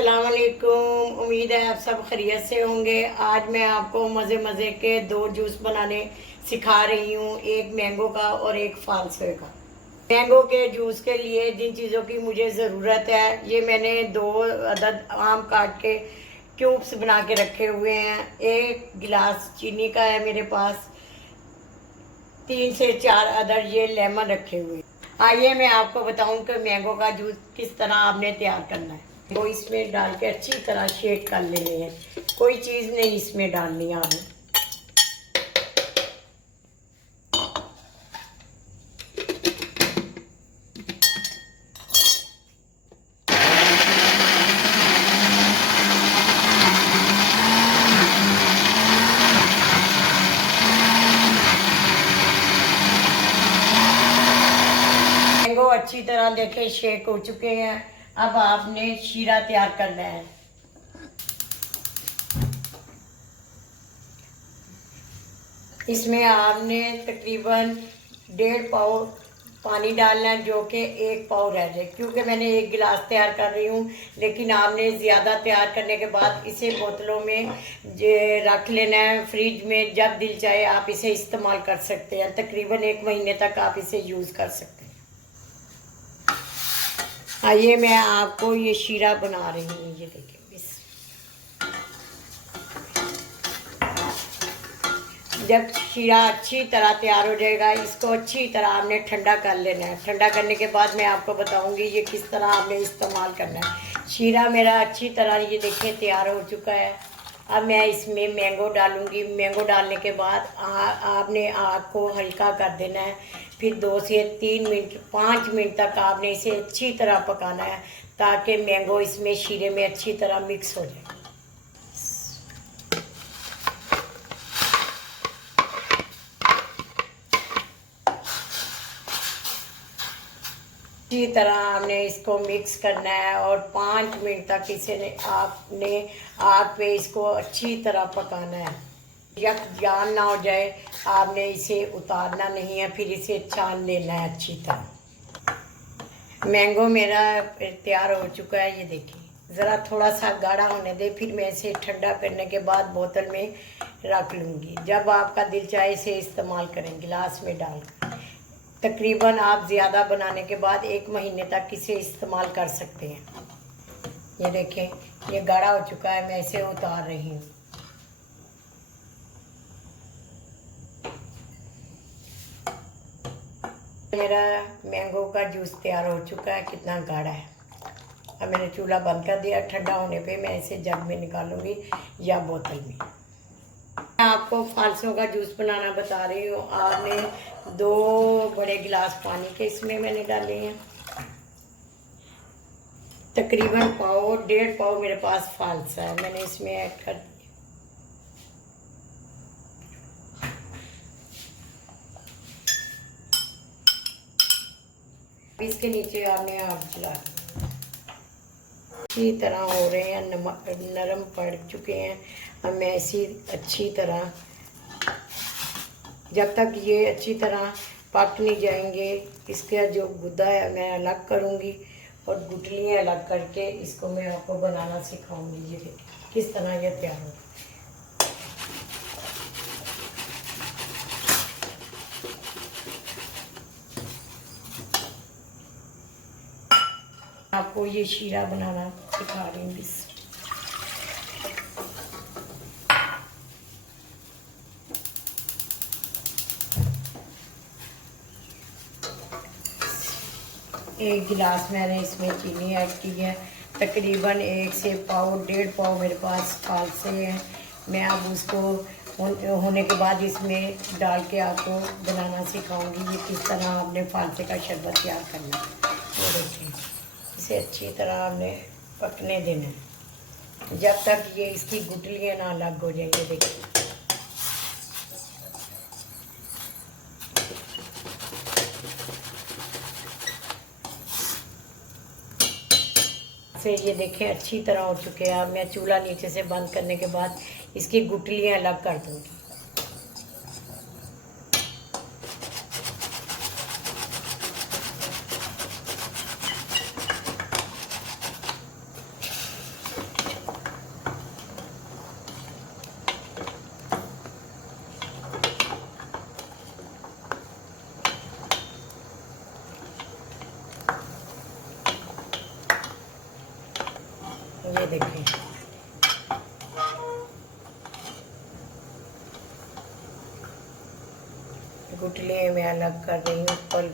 अस्सलाम वालेकुम। उम्मीद है आप सब खैरियत से होंगे। आज मैं आपको मज़े मज़े के दो जूस बनाने सिखा रही हूँ, एक मैंगो का और एक फालसे का। मैंगो के जूस के लिए जिन चीज़ों की मुझे ज़रूरत है, ये मैंने 2 अदद आम काट के क्यूब्स बना के रखे हुए हैं। 1 गिलास चीनी का है मेरे पास। 3 से 4 अदर ये लेमन रखे हुए हैं। आइए मैं आपको बताऊं कि मैंगो का जूस किस तरह आपने तैयार करना है। वो इसमें डाल के अच्छी तरह शेक कर लेने हैं, कोई चीज़ नहीं इसमें डालनी है आपने। मैंगो अच्छी तरह देखे शेक हो चुके हैं। अब आपने शीरा तैयार करना है। इसमें आपने तकरीबन 1.5 पाव पानी डालना है, जो कि 1 पाव रह जाए, क्योंकि मैंने 1 गिलास तैयार कर रही हूँ। लेकिन आपने ज़्यादा तैयार करने के बाद इसे बोतलों में रख लेना है फ्रिज में। जब दिल चाहे आप इसे इस्तेमाल कर सकते हैं। तकरीबन 1 महीने तक आप इसे यूज़ कर सकते हैं। आइए मैं आपको ये शीरा बना रही हूँ। ये देखिए, जब शीरा अच्छी तरह तैयार हो जाएगा, इसको अच्छी तरह आपने ठंडा कर लेना है। ठंडा करने के बाद मैं आपको बताऊंगी ये किस तरह आपने इस्तेमाल करना है। शीरा मेरा अच्छी तरह ये देखिए तैयार हो चुका है। अब मैं इसमें मैंगो डालूंगी। मैंगो डालने के बाद आपने आग को हल्का कर देना है। फिर 2 से 3 मिनट 5 मिनट तक आपने इसे अच्छी तरह पकाना है, ताकि मैंगो इसमें शीरे में अच्छी तरह मिक्स हो जाए। अच्छी तरह आपने इसको मिक्स करना है और 5 मिनट तक इसे आपने आग पे इसको अच्छी तरह पकाना है। जब जान ना हो जाए आपने इसे उतारना नहीं है, फिर इसे छान लेना है अच्छी तरह। मैंगो मेरा तैयार हो चुका है। ये देखिए, ज़रा थोड़ा सा गाढ़ा होने दे, फिर मैं इसे ठंडा करने के बाद बोतल में रख लूँगी। जब आपका दिल चाहे इसे इस्तेमाल करें गिलास में डालकर। तकरीबन आप ज़्यादा बनाने के बाद 1 महीने तक इसे इस्तेमाल कर सकते हैं। ये देखें, ये गाढ़ा हो चुका है। मैं इसे उतार रही हूँ। मेरा मैंगो का जूस तैयार हो चुका है। कितना गाढ़ा है। अब मैंने चूल्हा बंद कर दिया। ठंडा होने पे मैं इसे जग में निकालूंगी या बोतल में। मैं आपको फालसों का जूस बनाना बता रही हूँ। आपने 2 बड़े गिलास पानी के इसमें मैंने डाले हैं। तकरीबन 1.5 पाव मेरे पास फालसा है, मैंने इसमें ऐड कर दिया। इसके नीचे आपने आग जला अच्छी तरह हो रहे हैं, नरम पड़ चुके हैं। अब मैं इसी अच्छी तरह, जब तक ये अच्छी तरह पक नहीं जाएंगे, इसका जो गुद्दा है मैं अलग करूँगी और गुठलियाँ अलग करके इसको मैं आपको बनाना सिखाऊंगी। ये देखिए किस तरह ये तैयार हो। आपको ये शीरा बनाना सिखा रही हूँ। इस एक गिलास मैंने इसमें चीनी ऐड की है। तकरीबन 1 से 1.5 पाव मेरे पास फालसे हैं। मैं अब उसको होने के बाद इसमें डाल के आपको बनाना सिखाऊंगी। ये किस तरह आपने फालसे का शरबत तैयार करना है। ये देखिए, इसे अच्छी तरह आपने पकने देना है जब तक ये इसकी गुठलियाँ ना अलग हो जाएंगे। देखिए, से ये देखें अच्छी तरह हो चुके हैं। अब मैं चूल्हा नीचे से बंद करने के बाद इसकी गुठलियाँ अलग कर दूँगी। देखें, गुठलियाँ मैं अलग कर रही हूँ पर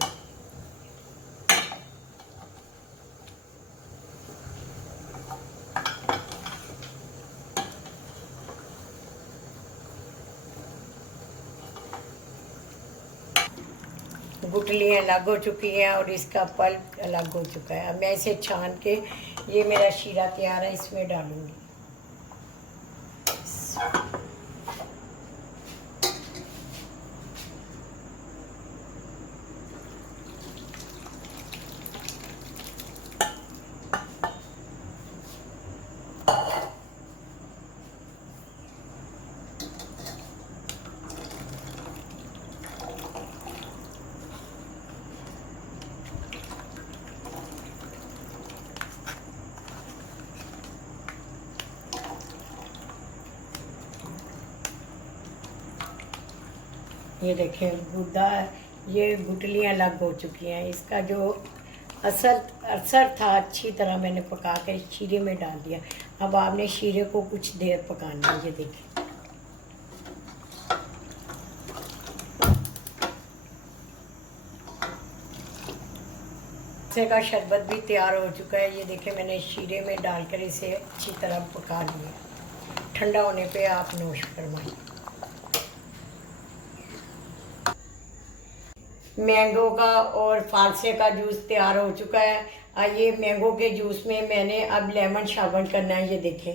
गुठलियाँ अलग हो चुकी हैं और इसका पल्प अलग हो चुका है। अब मैं इसे छान के, ये मेरा शीरा तैयार है, इसमें डालूंगी। ये देखें गुद्दा, ये गुठलियाँ अलग हो चुकी हैं। इसका जो असर था अच्छी तरह मैंने पका कर शीरे में डाल दिया। अब आपने शीरे को कुछ देर पकाना है। ये देखिए का शरबत भी तैयार हो चुका है। ये देखें मैंने शीरे में डालकर इसे अच्छी तरह पका लिया। ठंडा होने पे आप नोश फरमाइए। मैंगो का और फालसे का जूस तैयार हो चुका है। आइए मैंगो के जूस में मैंने अब लेमन शामिल करना है। ये देखें,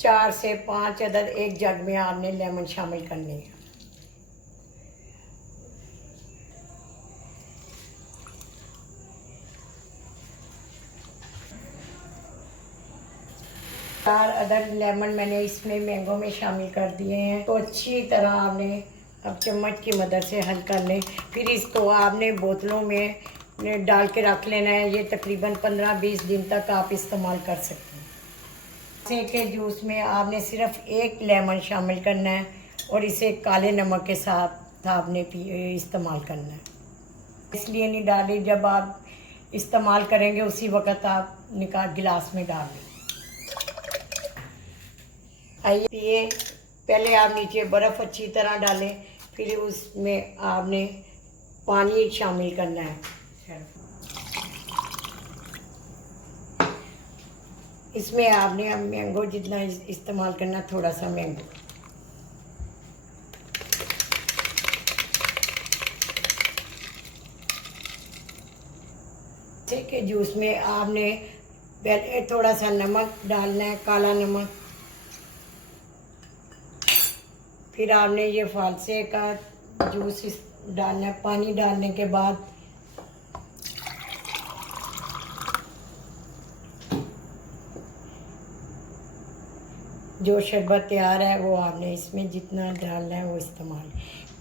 चार से 5 अदद एक जग में आपने लेमन शामिल करने हैं। चार अदद लेमन मैंने इसमें मैंगो में शामिल कर दिए हैं। तो अच्छी तरह आपने अब चम्मच की मदद से हल कर लें। फिर इसको आपने बोतलों में डाल के रख लेना है। ये तकरीबन 15-20 दिन तक आप इस्तेमाल कर सकते हैं। फालसे के जूस में आपने सिर्फ एक लेमन शामिल करना है और इसे काले नमक के साथ आपने इस्तेमाल करना है। इसलिए नहीं डाली, जब आप इस्तेमाल करेंगे उसी वक्त आप निकाल गिलास में डाल लें। आइए पहले आप नीचे बर्फ़ अच्छी तरह डालें, फिर उसमें आपने पानी शामिल करना है। इसमें आपने अब मैंगो जितना इस्तेमाल करना, थोड़ा सा मैंगो। के जूस में आपने पहले थोड़ा सा नमक डालना है, काला नमक। फिर आपने ये फालसे का जूस डालना है। पानी डालने के बाद जो शरबत तैयार है वो आपने इसमें जितना डालना है वो इस्तेमाल।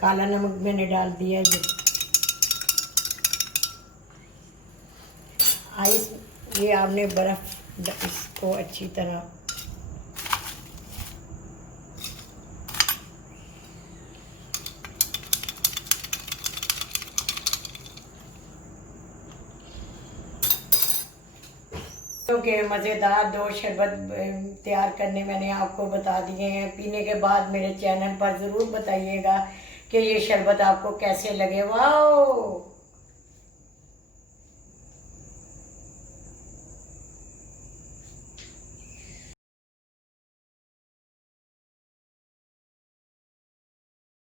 काला नमक मैंने डाल दिया है। आइस, ये आपने बर्फ़ इसको अच्छी तरह के मज़ेदार 2 शरबत तैयार करने मैंने आपको बता दिए हैं। पीने के बाद मेरे चैनल पर ज़रूर बताइएगा कि ये शरबत आपको कैसे लगे। वाह!